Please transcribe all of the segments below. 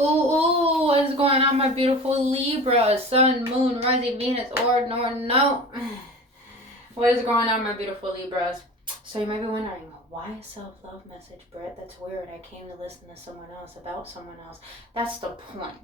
Ooh, what is going on, my beautiful Libra? Sun, moon, rising, Venus, or no. What is going on, my beautiful Libras? So you might be wondering, why a self-love message, Britt? That's weird. I came to listen to someone else about someone else. That's the point.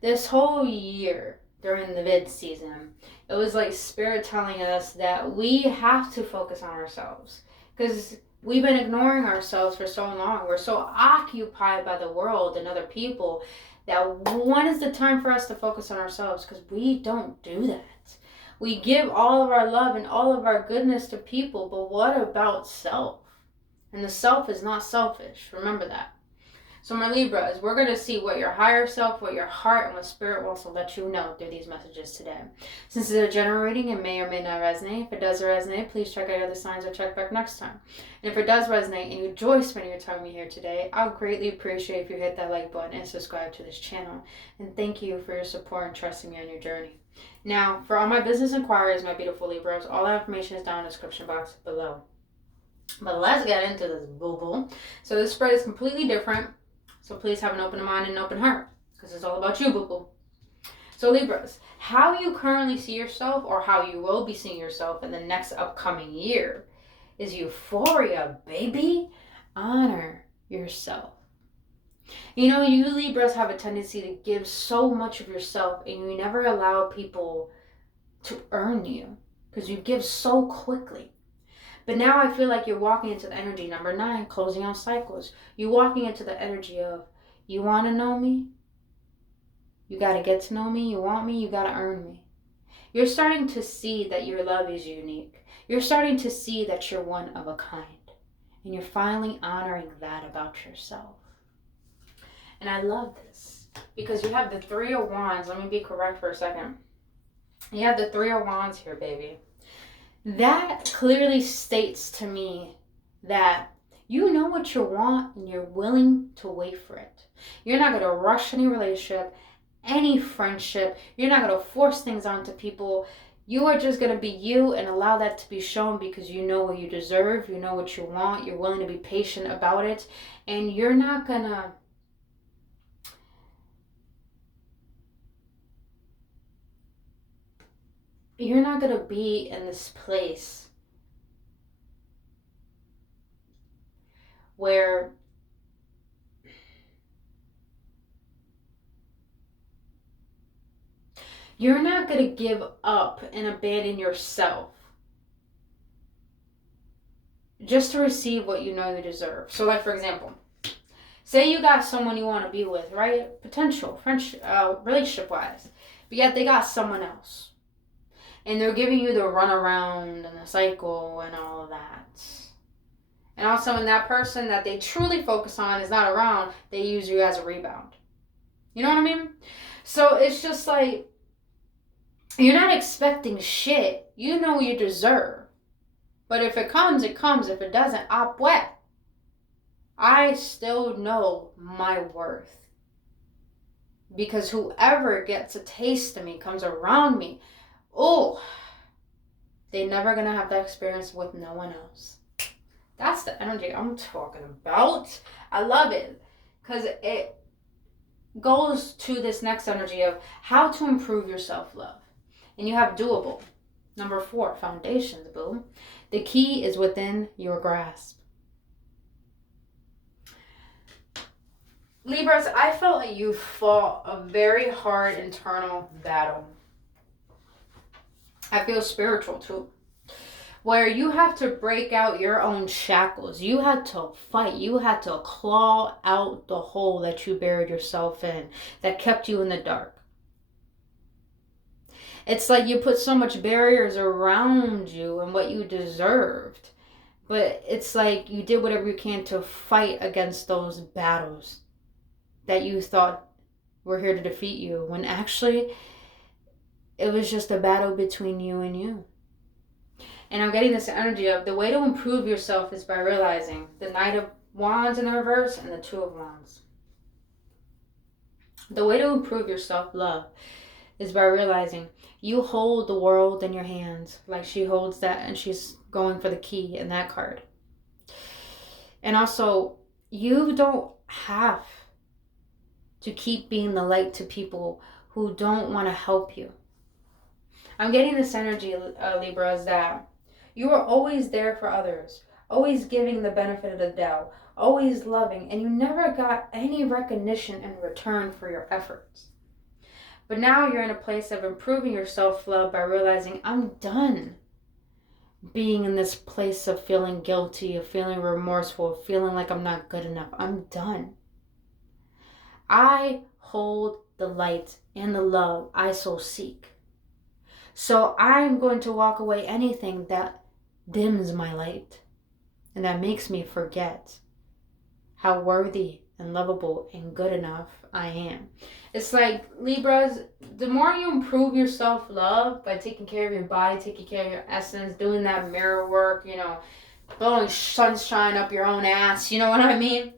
This whole year, during the vid season, it was like Spirit telling us that we have to focus on ourselves. Because we've been ignoring ourselves for so long. We're so occupied by the world and other people that when is the time for us to focus on ourselves? Because we don't do that. We give all of our love and all of our goodness to people, but what about self? And the self is not selfish. Remember that. So my Libras, we're going to see what your higher self, what your heart, and what Spirit wants to let you know through these messages today. Since it's a general reading, it may or may not resonate. If it does resonate, please check out other signs or check back next time. And if it does resonate and you enjoy spending your time with me here today, I'll greatly appreciate if you hit that like button and subscribe to this channel. And thank you for your support and trusting me on your journey. Now, for all my business inquiries, my beautiful Libras, all that information is down in the description box below. But let's get into this boo-boo. So this spread is completely different. So please have an open mind and an open heart, because it's all about you, boo-boo. So Libras, how you currently see yourself, or how you will be seeing yourself in the next upcoming year, is euphoria, baby. Honor yourself. You know, you Libras have a tendency to give so much of yourself, and you never allow people to earn you, because you give so quickly. But now I feel like you're walking into the energy, number 9, closing out cycles. You're walking into the energy of, you want to know me? You got to get to know me. You want me? You got to earn me. You're starting to see that your love is unique. You're starting to see that you're one of a kind. And you're finally honoring that about yourself. And I love this because you have the 3 of Wands. Let me be correct for a second. You have the 3 of Wands here, baby. That clearly states to me that you know what you want and you're willing to wait for it. You're not going to rush any relationship, any friendship. You're not going to force things onto people. You are just going to be you and allow that to be shown because you know what you deserve. You know what you want. You're willing to be patient about it. And you're not going to be in this place where you're not going to give up and abandon yourself just to receive what you know you deserve. So like, for example, say you got someone you want to be with, right? Potential, friendship, relationship-wise. But yet they got someone else. And they're giving you the runaround and the cycle and all of that. And also when that person that they truly focus on is not around, they use you as a rebound. You know what I mean? So it's just like, you're not expecting shit. You know you deserve. But if it comes, it comes. If it doesn't, op wet. I still know my worth. Because whoever gets a taste of me, comes around me, oh, they're never going to have that experience with no one else. That's the energy I'm talking about. I love it because it goes to this next energy of how to improve your self-love. And you have doable. Number 4, foundations, boo. The key is within your grasp. Libras, I felt like you fought a very hard internal battle. I feel spiritual too. Where you have to break out your own shackles. You had to fight. You had to claw out the hole that you buried yourself in that kept you in the dark. It's like you put so much barriers around you and what you deserved. But it's like you did whatever you can to fight against those battles that you thought were here to defeat you. When actually, it was just a battle between you and you. And I'm getting this energy of the way to improve yourself is by realizing the Knight of Wands in the reverse and the 2 of Wands. The way to improve your self-love is by realizing you hold the world in your hands. Like she holds that and she's going for the key in that card. And also, you don't have to keep being the light to people who don't want to help you. I'm getting this energy, Libras, that you are always there for others, always giving the benefit of the doubt, always loving, and you never got any recognition in return for your efforts. But now you're in a place of improving your self-love by realizing, I'm done being in this place of feeling guilty, of feeling remorseful, of feeling like I'm not good enough. I'm done. I hold the light and the love I so seek. So I'm going to walk away anything that dims my light and that makes me forget how worthy and lovable and good enough I am. It's like, Libras, the more you improve your self-love by taking care of your body, taking care of your essence, doing that mirror work, blowing sunshine up your own ass, you know what I mean?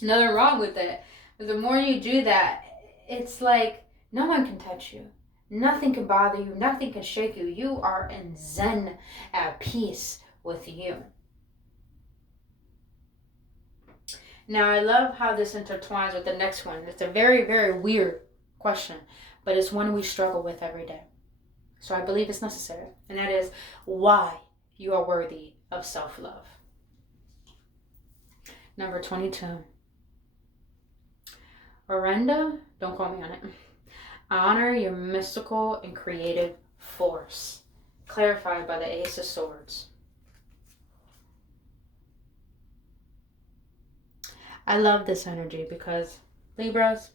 Nothing wrong with it. But the more you do that, it's like no one can touch you. Nothing can bother you. Nothing can shake you. You are in zen, at peace with you. Now, I love how this intertwines with the next one. It's a very, very weird question, but it's one we struggle with every day. So I believe it's necessary. And that is why you are worthy of self-love. Number 22. Orenda, don't quote me on it. Honor your mystical and creative force. Clarified by the Ace of Swords. I love this energy because, Libras,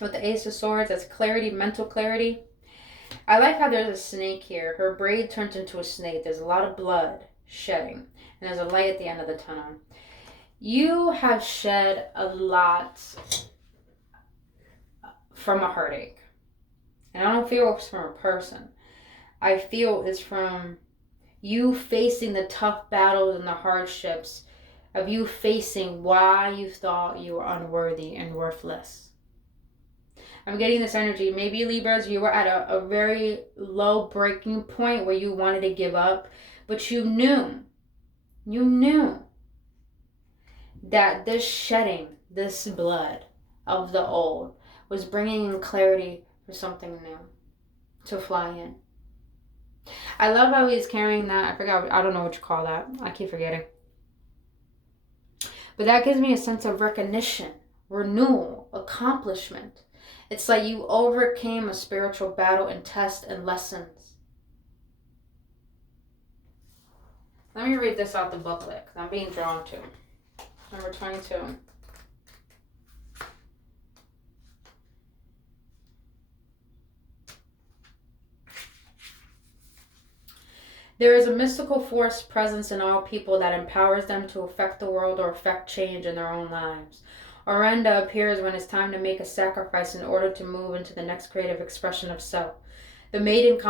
with the Ace of Swords, that's clarity, mental clarity. I like how there's a snake here. Her braid turns into a snake. There's a lot of blood shedding. And there's a light at the end of the tunnel. You have shed a lot from a heartache. And I don't feel it's from a person. I feel it's from you facing the tough battles and the hardships of you facing why you thought you were unworthy and worthless. I'm getting this energy. Maybe, Libras, you were at a very low breaking point where you wanted to give up, but you knew that this shedding, this blood of the old was bringing in clarity for something new to fly in. I love how he's carrying that. I don't know what you call that. I keep forgetting. But that gives me a sense of recognition, renewal, accomplishment. It's like you overcame a spiritual battle and test and lessons. Let me read this out the booklet because I'm being drawn to. Number 22. There is a mystical force presence in all people that empowers them to affect the world or affect change in their own lives. Orenda appears when it's time to make a sacrifice in order to move into the next creative expression of self. The maiden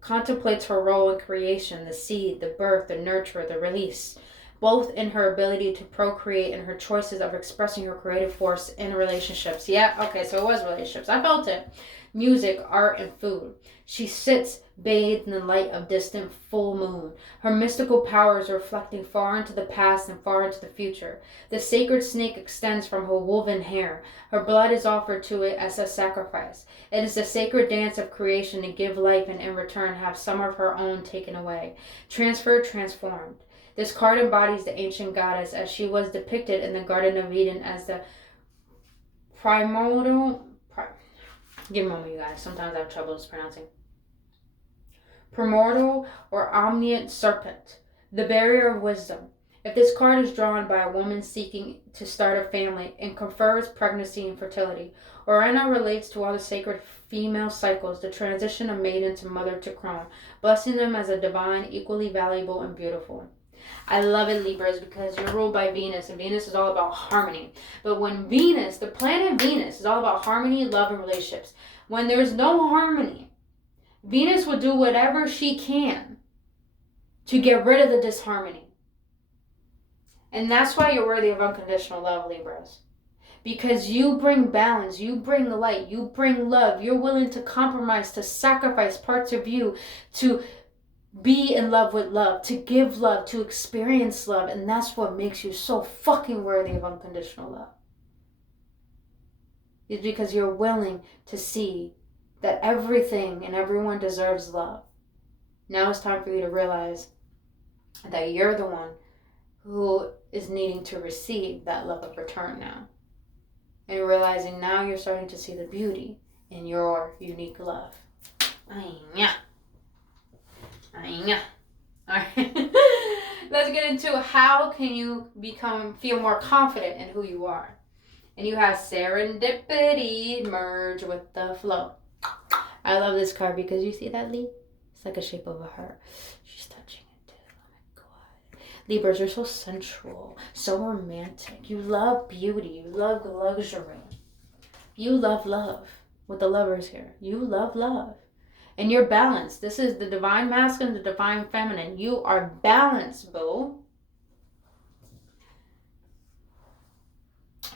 contemplates her role in creation, the seed, the birth, the nurture, the release, both in her ability to procreate and her choices of expressing her creative force in relationships. Yeah, okay, so it was relationships. I felt it. Music, art, and food. She sits bathed in the light of distant full moon. Her mystical powers reflecting far into the past and far into the future. The sacred snake extends from her woven hair. Her blood is offered to it as a sacrifice. It is the sacred dance of creation to give life and in return have some of her own taken away. Transferred, transformed. This card embodies the ancient goddess as she was depicted in the Garden of Eden as the primordial... Give me a moment, you guys. Sometimes I have trouble pronouncing. Primordial or omniscient serpent, the barrier of wisdom. If this card is drawn by a woman seeking to start a family and confers pregnancy and fertility, Orenda relates to all the sacred female cycles, the transition of maiden to mother to crone, blessing them as a divine, equally valuable and beautiful. I love it, Libras, because you're ruled by Venus, and Venus is all about harmony. But when Venus, the planet Venus, is all about harmony, love, and relationships, when there's no harmony, Venus will do whatever she can to get rid of the disharmony. And that's why you're worthy of unconditional love, Libras. Because you bring balance, you bring light, you bring love. You're willing to compromise, to sacrifice parts of you, to be in love with love, to give love, to experience love. And that's what makes you so fucking worthy of unconditional love. is because you're willing to see that everything and everyone deserves love. Now it's time for you to realize that you're the one who is needing to receive that love of return now. And realizing now you're starting to see the beauty in your unique love. All right. Let's get into how can you feel more confident in who you are. And you have serendipity, merge with the flow. I love this card because you see that, Lee? It's like a shape of a heart. She's touching it too. Oh my God. Libras are so sensual, so romantic. You love beauty. You love luxury. You love love. With the lovers here. You love love. And you're balanced. This is the divine masculine, the divine feminine. You are balanced, boo.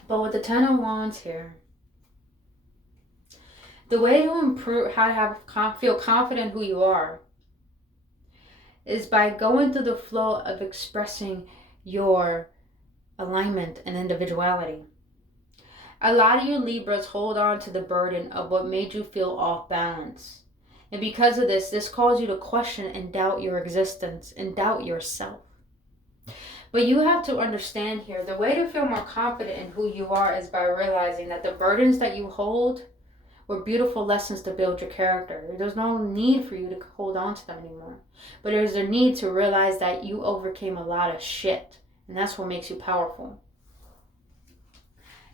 But with the Ten of Wands here, the way to improve how to feel confident who you are is by going through the flow of expressing your alignment and individuality. A lot of you Libras hold on to the burden of what made you feel off balance. And because of this calls you to question and doubt your existence and doubt yourself. But you have to understand here, the way to feel more confident in who you are is by realizing that the burdens that you hold were beautiful lessons to build your character. There's no need for you to hold on to them anymore. But there's a need to realize that you overcame a lot of shit. And that's what makes you powerful.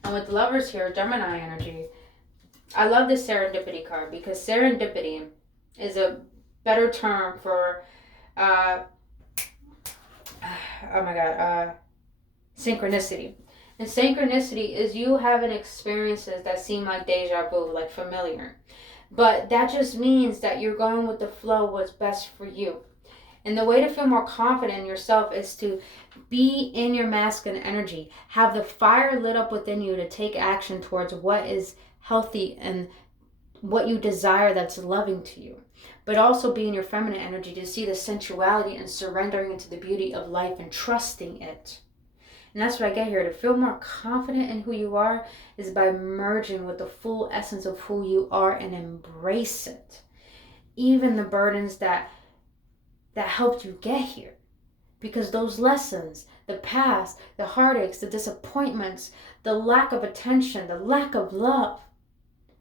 And with lovers here, Gemini energy, I love this serendipity card because serendipity is a better term for, synchronicity. And synchronicity is you having experiences that seem like deja vu, like familiar. But that just means that you're going with the flow, what's best for you. And the way to feel more confident in yourself is to be in your masculine energy. Have the fire lit up within you to take action towards what is healthy and what you desire that's loving to you. But also be in your feminine energy to see the sensuality and surrendering into the beauty of life and trusting it. And that's what I get here. To feel more confident in who you are is by merging with the full essence of who you are and embrace it. Even the burdens that helped you get here. Because those lessons, the past, the heartaches, the disappointments, the lack of attention, the lack of love,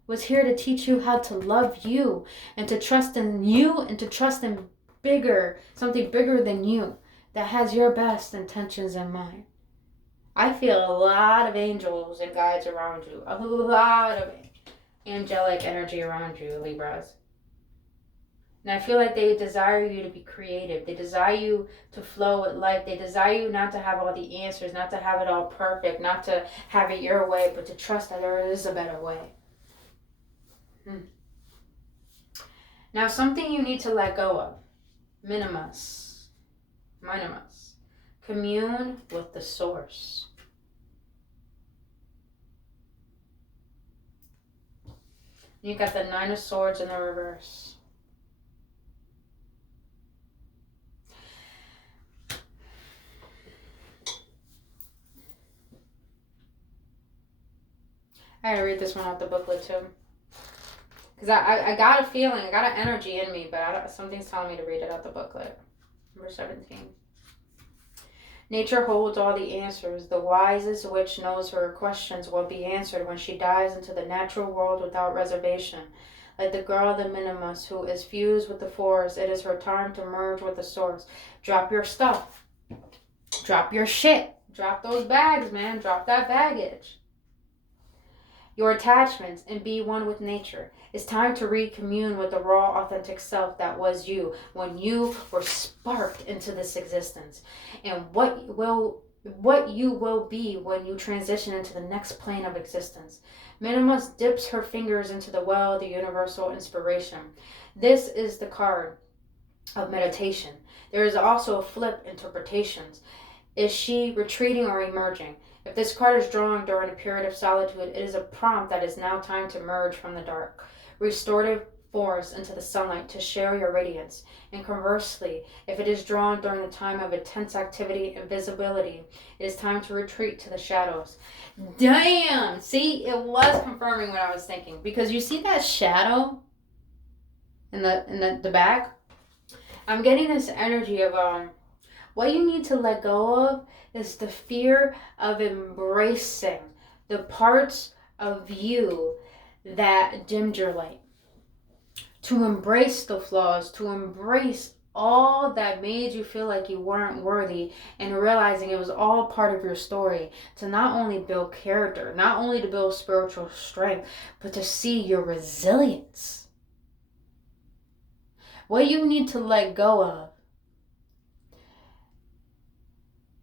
was here to teach you how to love you and to trust in you and to trust in something bigger than you that has your best intentions in mind. I feel a lot of angels and guides around you. A lot of angelic energy around you, Libras. And I feel like they desire you to be creative. They desire you to flow with life. They desire you not to have all the answers, not to have it all perfect, not to have it your way, but to trust that there is a better way. Now, something you need to let go of. Minimus. Commune with the source. You got the Nine of Swords in the reverse. I gotta read this one off the booklet too. Because I got a feeling, I got an energy in me, but something's telling me to read it out the booklet. Number 17. Nature holds all the answers. The wisest witch knows her questions will be answered when she dives into the natural world without reservation. Like the girl of the minimus who is fused with the forest, it is her time to merge with the source. Drop your stuff. Drop your shit. Drop those bags, man. Drop that baggage. Your attachments and be one with nature. It's time to recommune with the raw, authentic self that was you when you were sparked into this existence. And what you will be when you transition into the next plane of existence. Minimus dips her fingers into the well of the universal inspiration. This is the card of meditation. There is also a flip interpretations. Is she retreating or emerging? If this card is drawn during a period of solitude, it is a prompt that is now time to merge from the dark. Restorative force into the sunlight to share your radiance. And conversely, if it is drawn during the time of intense activity and visibility, it is time to retreat to the shadows. Damn! See, it was confirming what I was thinking. Because you see that shadow in the back? I'm getting this energy of what you need to let go of is the fear of embracing the parts of you that dimmed your light. To embrace the flaws, to embrace all that made you feel like you weren't worthy, and realizing it was all part of your story, to not only build character, not only to build spiritual strength, but to see your resilience. What you need to let go of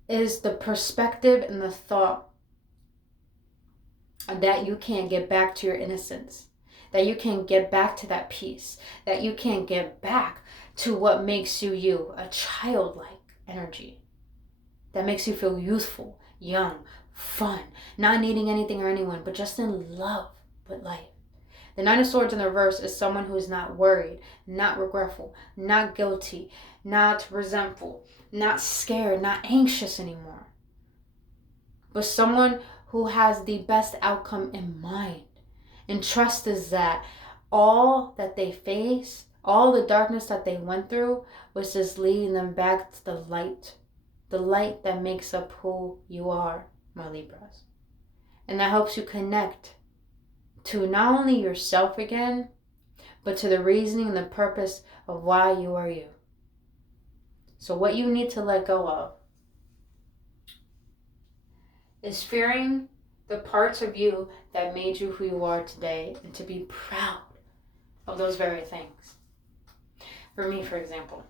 is the perspective and the thought that you can't get back to your innocence, that you can get back to that peace, that you can get back to what makes you you, a childlike energy that makes you feel youthful, young, fun, not needing anything or anyone, but just in love with life. The Nine of Swords in the reverse is someone who is not worried, not regretful, not guilty, not resentful, not scared, not anxious anymore, but someone who has the best outcome in mind. And trust is that all that they face, all the darkness that they went through, was just leading them back to the light that makes up who you are, my Libras. And that helps you connect to not only yourself again, but to the reasoning and the purpose of why you are you. So what you need to let go of is fearing the parts of you that made you who you are today, and to be proud of those very things. For me, for example,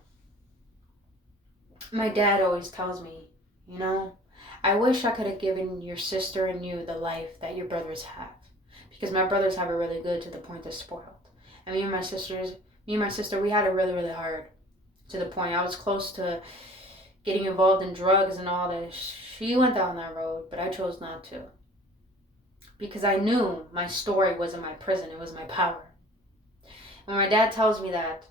my dad always tells me, you know, I wish I could have given your sister and you the life that your brothers have. Because my brothers have it really good to the point they're spoiled. And me and my sister, we had it really, really hard. To the point I was close to getting involved in drugs and all that. She went down that road, but I chose not to. Because I knew my story wasn't my prison, it was my power. When my dad tells me that,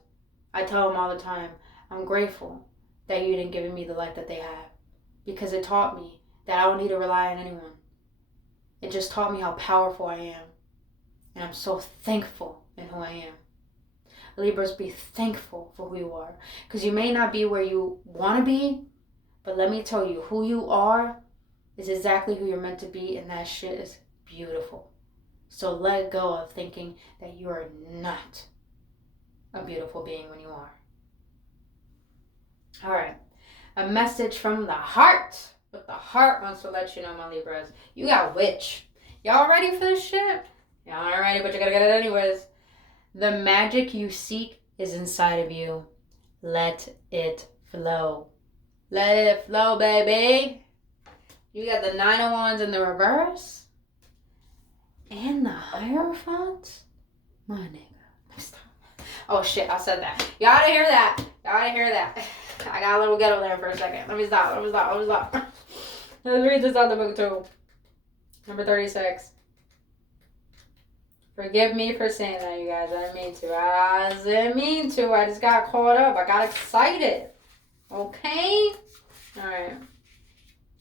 I tell him all the time, I'm grateful that you didn't give me the life that they have. Because it taught me that I don't need to rely on anyone. It just taught me how powerful I am. And I'm so thankful in who I am. Libras, be thankful for who you are. Because you may not be where you want to be, but let me tell you, who you are is exactly who you're meant to be, and that shit is beautiful. So let go of thinking that you are not a beautiful being when you are. All right. A message from the heart. What the heart wants to let you know, my Libras. You got witch. Y'all ready for this shit? Y'all aren't ready, but you gotta get it anyways. The magic you seek is inside of you. Let it flow. Let it flow, baby. You got the Nine of Wands in the reverse. And the Hierophant. My nigga. Stop. Oh shit, I said that. Y'all ought to hear that. Y'all ought to hear that. I got a little ghetto there for a second. Let me stop. Let's read this other book too. Number 36. Forgive me for saying that, you guys. I didn't mean to. I just got caught up. I got excited. Okay? Alright.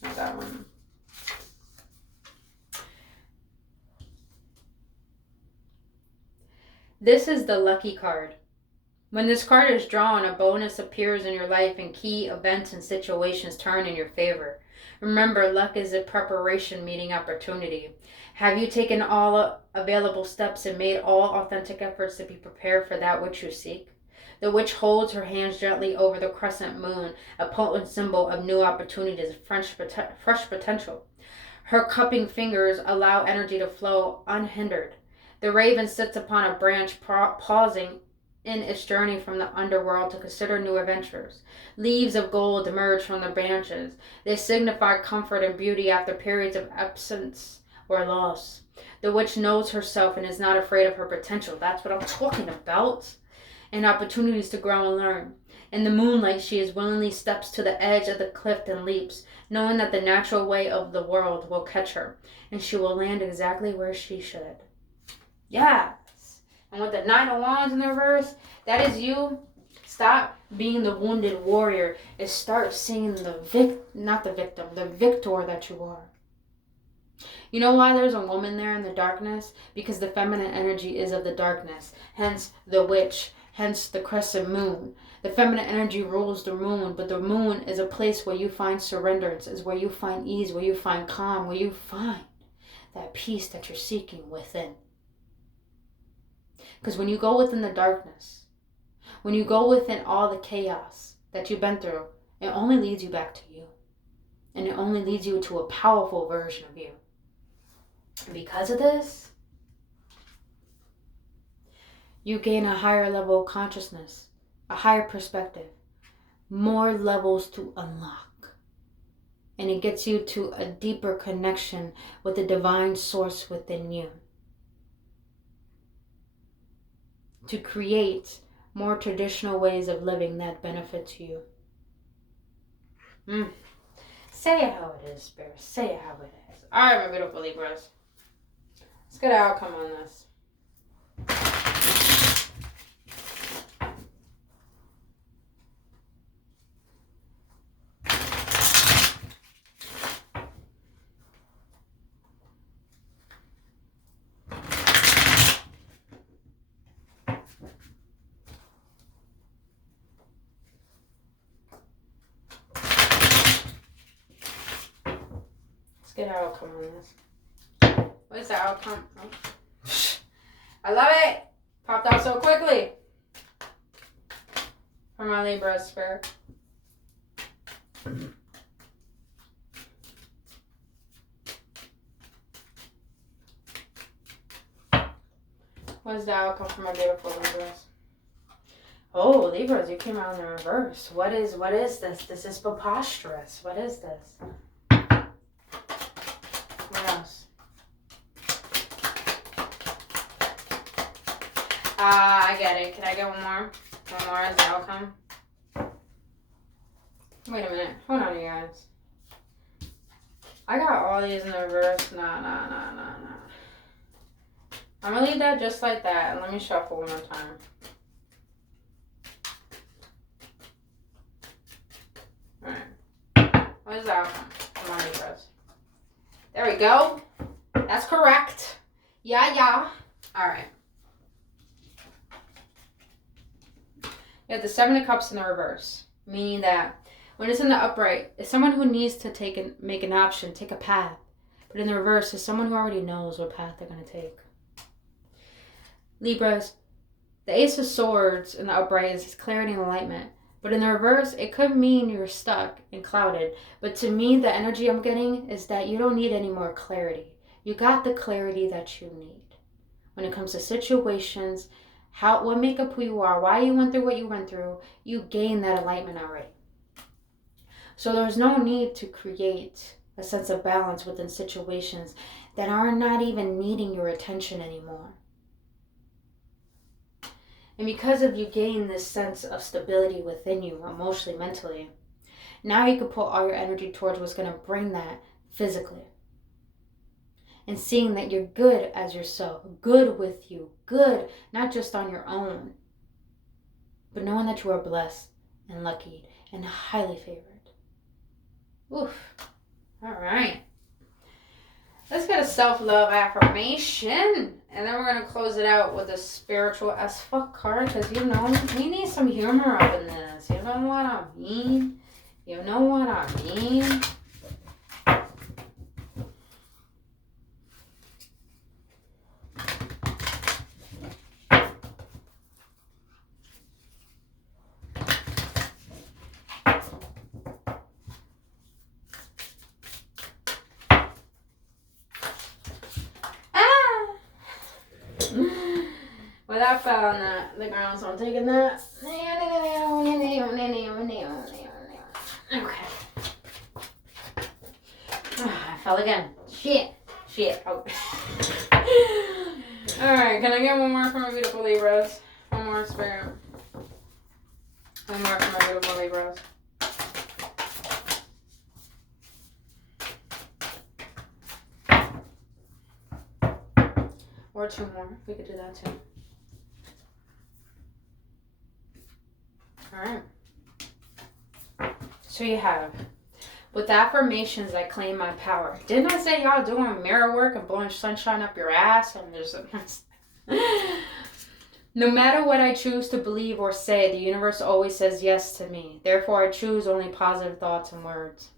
Not that one. This is the lucky card. When this card is drawn, a bonus appears in your life and key events and situations turn in your favor. Remember, luck is a preparation meeting opportunity. Have you taken all available steps and made all authentic efforts to be prepared for that which you seek? The witch holds her hands gently over the crescent moon, a potent symbol of new opportunities, fresh potential. Her cupping fingers allow energy to flow unhindered. The raven sits upon a branch, pausing in its journey from the underworld to consider new adventures. Leaves of gold emerge from the branches. They signify comfort and beauty after periods of absence or loss. The witch knows herself and is not afraid of her potential. That's what I'm talking about. And opportunities to grow and learn. In the moonlight, she willingly steps to the edge of the cliff and leaps, knowing that the natural way of the world will catch her, and she will land exactly where she should. Yes. And with the Nine of Wands in the reverse, that is you. Stop being the wounded warrior and start seeing the the victor that you are. You know why there's a woman there in the darkness? Because the feminine energy is of the darkness. Hence the witch. Hence the crescent moon. The feminine energy rules the moon, but the moon is a place where you find surrenderance, is where you find ease, where you find calm, where you find that peace that you're seeking within. Because when you go within the darkness, when you go within all the chaos that you've been through, it only leads you back to you. And it only leads you to a powerful version of you. And because of this, you gain a higher level of consciousness, a higher perspective, more levels to unlock. And it gets you to a deeper connection with the divine source within you. To create more traditional ways of living that benefit you. Say it how it is, Spirit. Say it how it is. All right, my beautiful Libras. Let's get an outcome on this. Let's get an outcome on this. What is the outcome? Oh. I love it. Popped out so quickly. For my Libra Spirit. What is the outcome for my beautiful Libras? Oh, Libras, you came out in the reverse. What is this? This is preposterous. What is this? What else? I get it. Can I get one more? One more as the outcome? Wait a minute. Hold on, you guys. I got all these in the reverse. Nah. I'm gonna leave that just like that. And let me shuffle one more time. Alright. What is the outcome? Come on, Libras. There we go. That's correct. Yeah. Alright. You have the Seven of Cups in the reverse, meaning that when it's in the upright, it's someone who needs to make an option, take a path. But in the reverse, it's someone who already knows what path they're going to take. Libras, the Ace of Swords in the upright is clarity and enlightenment. But in the reverse, it could mean you're stuck and clouded. But to me, the energy I'm getting is that you don't need any more clarity. You got the clarity that you need. When it comes to situations, what make up who you are, why you went through what you went through, you gain that enlightenment already. So there's no need to create a sense of balance within situations that are not even needing your attention anymore. And because of you gain this sense of stability within you, emotionally, mentally, now you can put all your energy towards what's going to bring that physically. And seeing that you're good as yourself, good with you, good, not just on your own, but knowing that you are blessed and lucky and highly favored. Oof. All right. Let's get a self-love affirmation. And then we're going to close it out with a spiritual as fuck card. Because, you know, we need some humor up in this. You know what I mean? You know what I mean? Well, that fell on the ground, so I'm taking that. Okay. I fell again. Shit. Oh. Alright, can I get one more from my beautiful Libras? One more, Spirit. One more from my beautiful Libras. Or two more. We could do that too. Alright. So you have, with affirmations, I claim my power. Didn't I say y'all doing mirror work and blowing sunshine up your ass? And there's no matter what I choose to believe or say, the universe always says yes to me. Therefore, I choose only positive thoughts and words.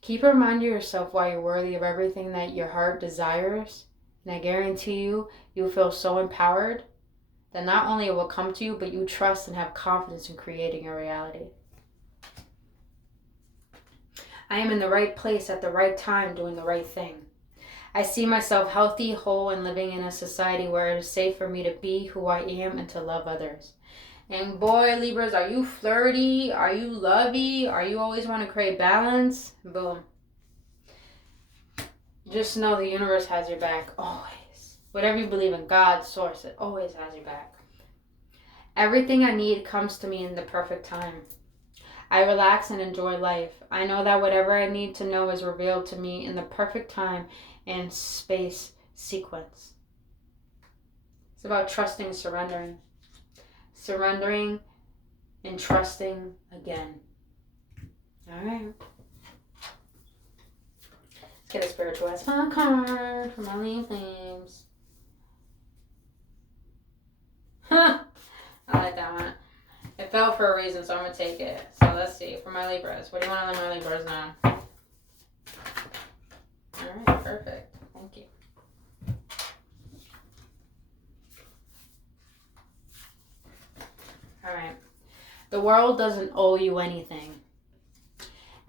Keep reminding yourself why you're worthy of everything that your heart desires. And I guarantee you, you'll feel so empowered that not only it will come to you, but you trust and have confidence in creating your reality. I am in the right place at the right time doing the right thing. I see myself healthy, whole, and living in a society where it is safe for me to be who I am and to love others. And boy, Libras, are you flirty? Are you lovey? Are you always want to create balance? Boom. Just know the universe has your back always. Whatever you believe in, God, source, it always has your back. Everything I need comes to me in the perfect time. I relax and enjoy life. I know that whatever I need to know is revealed to me in the perfect time and space sequence. It's about trusting and surrendering. Surrendering and trusting again. All right. Let's get a spiritual aspen card from my lean flames. I like that one. It fell for a reason, so I'm going to take it. So let's see. For my Libras. What do you want to let my Libras know? Alright, perfect. Thank you. Alright. The world doesn't owe you anything.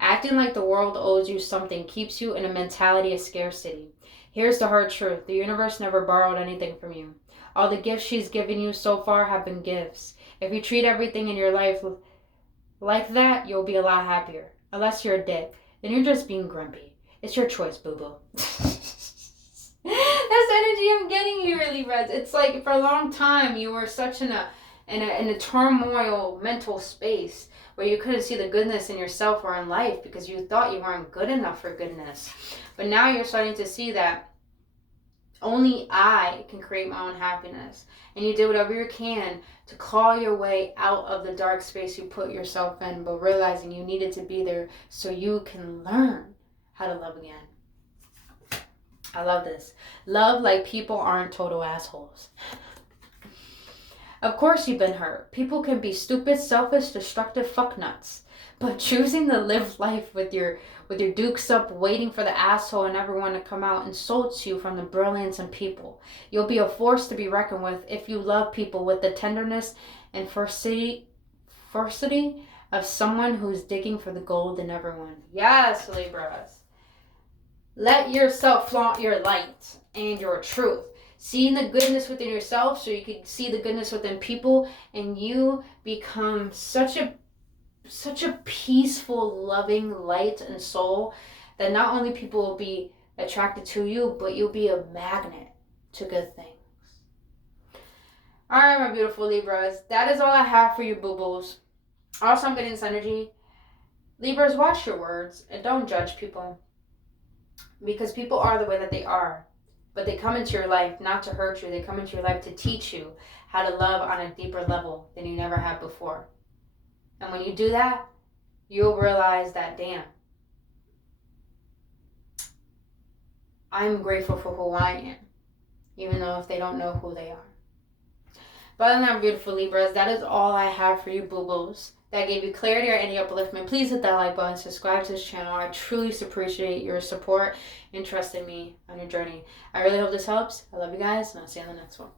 Acting like the world owes you something keeps you in a mentality of scarcity. Here's the hard truth. The universe never borrowed anything from you. All the gifts she's given you so far have been gifts. If you treat everything in your life like that, you'll be a lot happier. Unless you're a dick, then you're just being grumpy. It's your choice, boo-boo. That's the energy I'm getting here, Libras. It's like for a long time you were such in a turmoil mental space where you couldn't see the goodness in yourself or in life because you thought you weren't good enough for goodness. But now you're starting to see that only I can create my own happiness. And you did whatever you can to claw your way out of the dark space you put yourself in, but realizing you needed to be there so you can learn how to love again. I love this. Love like people aren't total assholes. Of course you've been hurt. People can be stupid, selfish, destructive fucknuts. But choosing to live life with your dukes up, waiting for the asshole and everyone to come out insults you from the brilliance in people. You'll be a force to be reckoned with if you love people with the tenderness and ferocity of someone who's digging for the gold in everyone. Yes, Libras. Let yourself flaunt your light and your truth. Seeing the goodness within yourself so you can see the goodness within people, and you become such a peaceful, loving light and soul that not only people will be attracted to you, but you'll be a magnet to good things. All right, my beautiful Libras. That is all I have for you, boo-boos. Also, I'm getting this energy. Libras, watch your words and don't judge people. Because people are the way that they are. But they come into your life not to hurt you. They come into your life to teach you how to love on a deeper level than you never have before. And when you do that, you'll realize that, damn, I'm grateful for who I am, even though if they don't know who they are. But other than that, beautiful Libras, that is all I have for you, boo-boos. That gave you clarity or any upliftment. Please hit that like button, subscribe to this channel. I truly appreciate your support and trust in me on your journey. I really hope this helps. I love you guys, and I'll see you on the next one.